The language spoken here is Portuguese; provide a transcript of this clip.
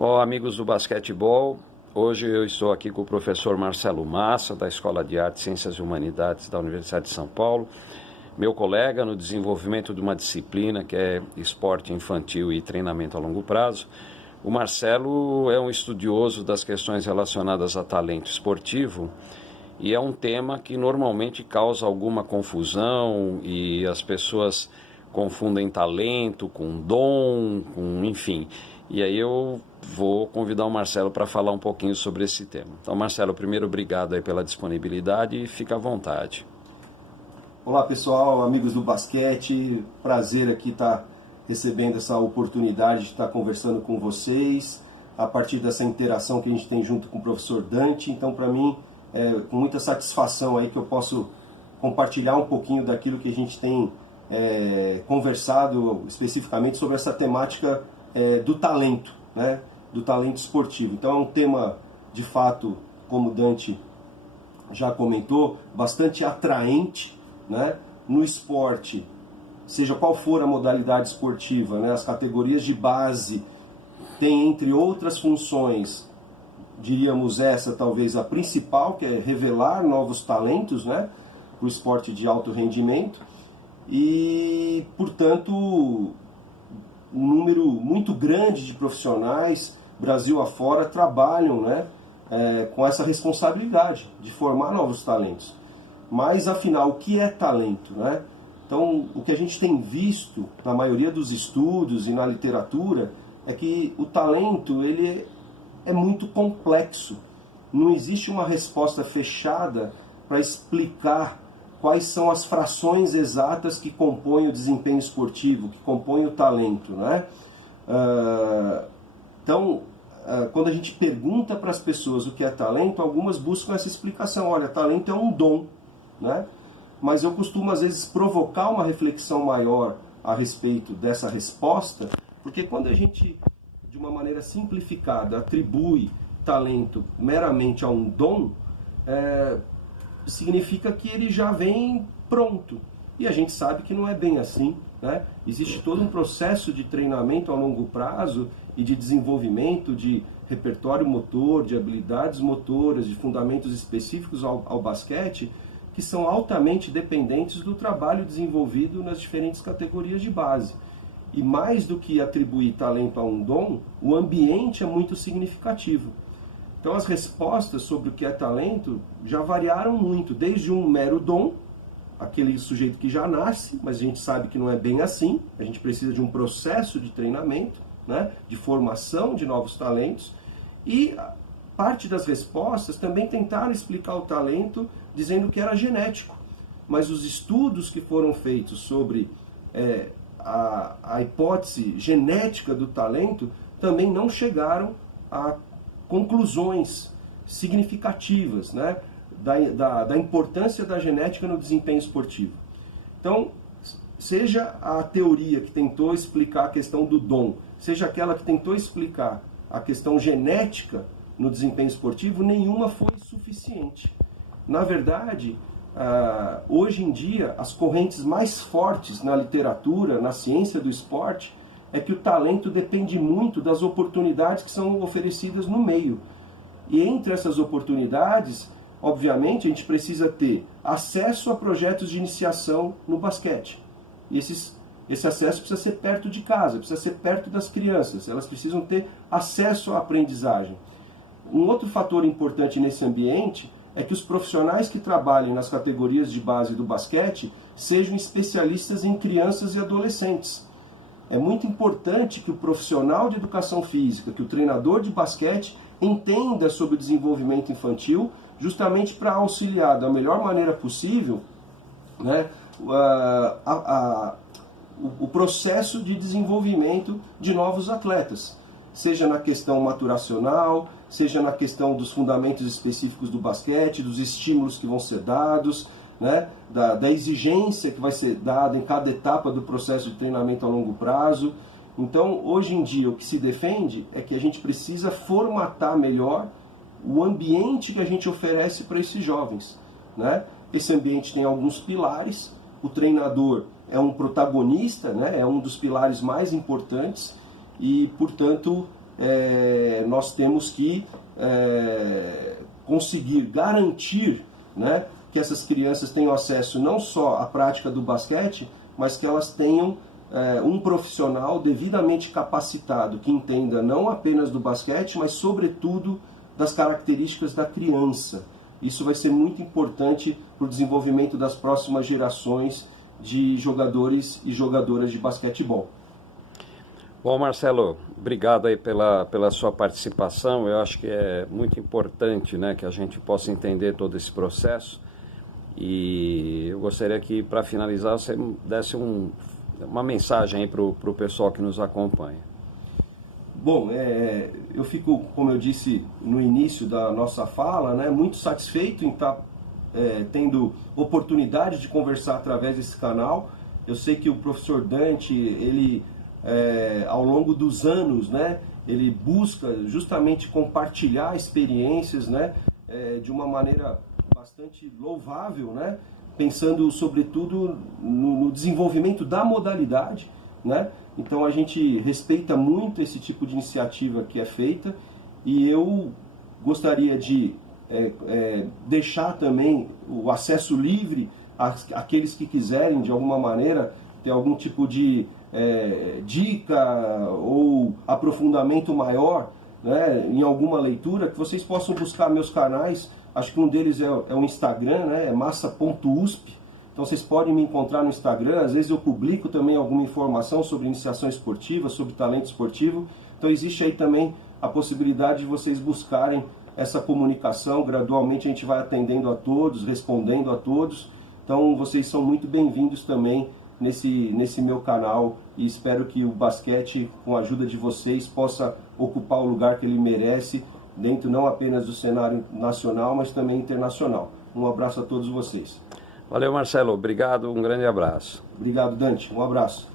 Olá, amigos do basquetebol. Hoje eu estou aqui com o professor Marcelo Massa, da Escola de Artes, Ciências e Humanidades da Universidade de São Paulo, meu colega no desenvolvimento de uma disciplina que é esporte infantil e treinamento a longo prazo. O Marcelo é um estudioso das questões relacionadas a talento esportivo e é um tema que normalmente causa alguma confusão e as pessoas confundem talento com dom, enfim. E aí eu vou convidar o Marcelo para falar um pouquinho sobre esse tema. Então, Marcelo, primeiro, obrigado aí pela disponibilidade e fica à vontade. Olá, pessoal, amigos do basquete. Prazer aqui estar recebendo essa oportunidade de estar conversando com vocês a partir dessa interação que a gente tem junto com o professor Dante. Então, para mim, é com muita satisfação aí que eu posso compartilhar um pouquinho daquilo que a gente tem conversado especificamente sobre essa temática do talento, né? Do talento esportivo. Então é um tema, de fato, como o Dante já comentou, bastante atraente, né? No esporte, seja qual for a modalidade esportiva, né? As categorias de base têm, entre outras funções, diríamos essa talvez a principal, que é revelar novos talentos, né? Para o esporte de alto rendimento e, portanto, um número muito grande de profissionais, Brasil afora, trabalham, né, com essa responsabilidade de formar novos talentos. Mas, afinal, o que é talento, né? Então, o que a gente tem visto na maioria dos estudos e na literatura é que o talento ele é muito complexo. Não existe uma resposta fechada para explicar quais são as frações exatas que compõem o desempenho esportivo, que compõem o talento, né? Então, quando a gente pergunta para as pessoas o que é talento, algumas buscam essa explicação. Olha, talento é um dom, né? Mas eu costumo, às vezes, provocar uma reflexão maior a respeito dessa resposta, porque quando a gente, de uma maneira simplificada, atribui talento meramente a um dom, significa que ele já vem pronto. E a gente sabe que não é bem assim, né? Existe todo um processo de treinamento a longo prazo e de desenvolvimento de repertório motor, de habilidades motoras, de fundamentos específicos ao basquete, que são altamente dependentes do trabalho desenvolvido nas diferentes categorias de base. E mais do que atribuir talento a um dom, o ambiente é muito significativo. Então as respostas sobre o que é talento já variaram muito, desde um mero dom, aquele sujeito que já nasce, mas a gente sabe que não é bem assim, a gente precisa de um processo de treinamento, né, de formação de novos talentos, e parte das respostas também tentaram explicar o talento dizendo que era genético, mas os estudos que foram feitos sobre a hipótese genética do talento também não chegaram a conclusões significativas, né, da importância da genética no desempenho esportivo. Então, seja a teoria que tentou explicar a questão do dom, seja aquela que tentou explicar a questão genética no desempenho esportivo, nenhuma foi suficiente. Na verdade, hoje em dia, as correntes mais fortes na literatura, na ciência do esporte, é que o talento depende muito das oportunidades que são oferecidas no meio. E entre essas oportunidades, obviamente, a gente precisa ter acesso a projetos de iniciação no basquete. E esse acesso precisa ser perto de casa, precisa ser perto das crianças, elas precisam ter acesso à aprendizagem. Um outro fator importante nesse ambiente é que os profissionais que trabalhem nas categorias de base do basquete sejam especialistas em crianças e adolescentes. É muito importante que o profissional de educação física, que o treinador de basquete entenda sobre o desenvolvimento infantil, justamente para auxiliar da melhor maneira possível, né, o processo de desenvolvimento de novos atletas, seja na questão maturacional, seja na questão dos fundamentos específicos do basquete, dos estímulos que vão ser dados, né, da exigência que vai ser dada em cada etapa do processo de treinamento a longo prazo. Então, hoje em dia, o que se defende é que a gente precisa formatar melhor o ambiente que a gente oferece para esses jovens, né? Esse ambiente tem alguns pilares, o treinador é um protagonista, né? É um dos pilares mais importantes e, portanto, nós temos que conseguir garantir, né, que essas crianças tenham acesso não só à prática do basquete, mas que elas tenham um profissional devidamente capacitado, que entenda não apenas do basquete, mas sobretudo das características da criança. Isso vai ser muito importante para o desenvolvimento das próximas gerações de jogadores e jogadoras de basquetebol. Bom, Marcelo, obrigado aí pela sua participação. Eu acho que é muito importante, né, que a gente possa entender todo esse processo. E eu gostaria que, para finalizar, você desse uma mensagem aí para o pessoal que nos acompanha. Bom, eu fico, como eu disse no início da nossa fala, né, muito satisfeito em estar tendo oportunidade de conversar através desse canal. Eu sei que o professor Dante, ele, ao longo dos anos, né, ele busca justamente compartilhar experiências, né, de uma maneira bastante louvável, né, pensando sobretudo no desenvolvimento da modalidade, né? Então a gente respeita muito esse tipo de iniciativa que é feita, e eu gostaria de deixar também o acesso livre àqueles que quiserem de alguma maneira ter algum tipo de dica ou aprofundamento maior, né, em alguma leitura, que vocês possam buscar meus canais. Acho que um deles é o Instagram, né, é massa.usp. Então vocês podem me encontrar no Instagram. Às vezes eu publico também alguma informação sobre iniciação esportiva, sobre talento esportivo. Então existe aí também a possibilidade de vocês buscarem essa comunicação. Gradualmente a gente vai atendendo a todos, respondendo a todos. Então vocês são muito bem-vindos também nesse meu canal, e espero que o basquete, com a ajuda de vocês, possa ocupar o lugar que ele merece, dentro não apenas do cenário nacional, mas também internacional. Um abraço a todos vocês. Valeu, Marcelo. Obrigado. Um grande abraço. Obrigado, Dante. Um abraço.